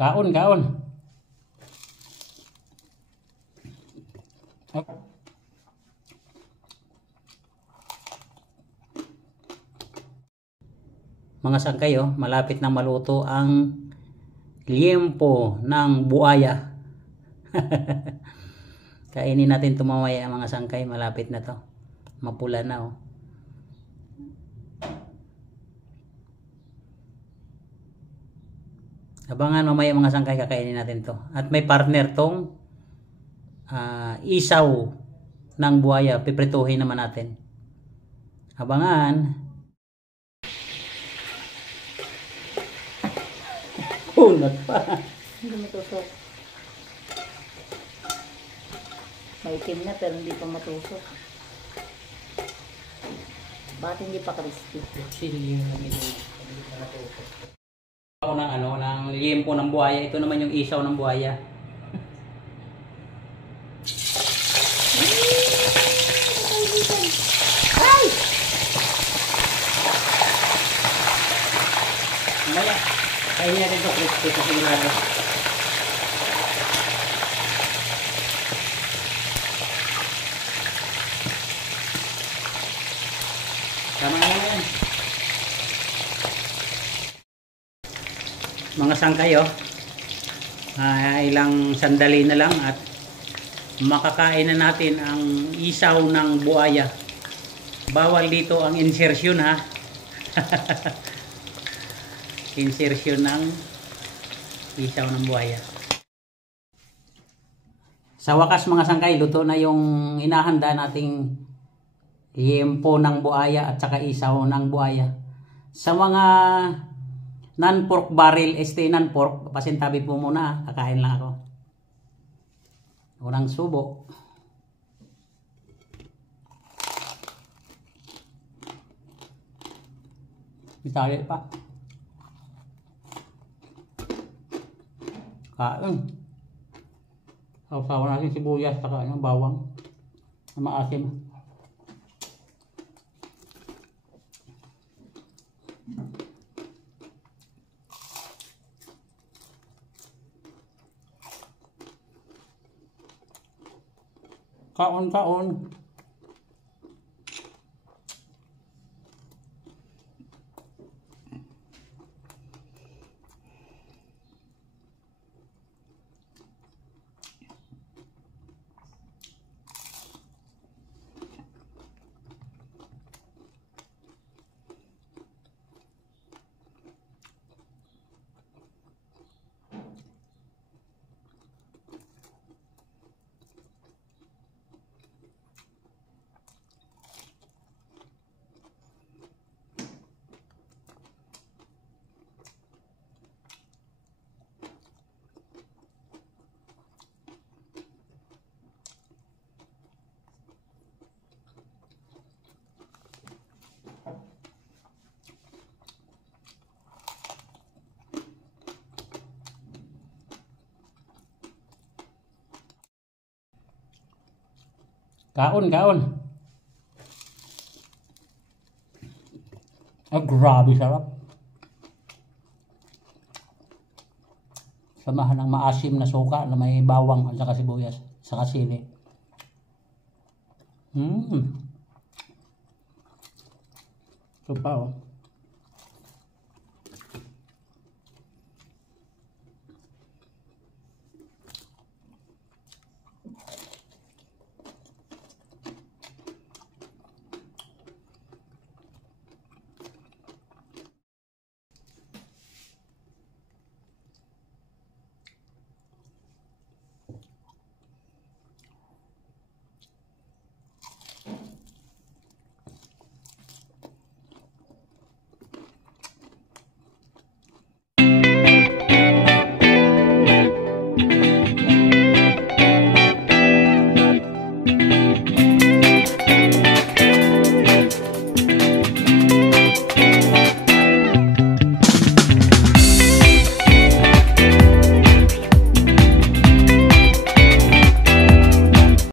Kaon, kaon. Mga sangkay, malapit na maluto ang liempo ng buaya. Kainin natin ito mamaya mga sangkay, malapit na to. Mapula na Abangan mamaya mga sangkay, kakainin natin to. At may partner tong isaw ng buaya, piprituhin naman natin. Abangan. Unat pa. Hindi matusok. Maitim na pero hindi pa matusok. Bakit hindi pa crispy? Sige, ako ng liempo ng buhaya. Ito naman yung isaw ng buhaya. Ay! Mamaya, kainin natin ito crispy sa sigurado. Tama na yan. Mga sangkay, ilang sandali na lang at makakain na natin ang isaw ng buaya. Bawal dito ang insertion, ha. Insertion ng isaw ng buaya. Sa wakas mga sangkay, luto na yung inahanda nating liempo ng buaya at saka isaw ng buaya. Sa mga non-pork barrel, non-pork, pasintabi po muna, kakain lang ako. Unang subo. Itali pa. Kain. Sausawan natin sibuyas saka bawang na maasim. Kaon-kaon. Kaon, kaon. Grabe sarap. Samahan ng maasim na suka na may bawang at saka sibuyas, saka sili. Ito pa,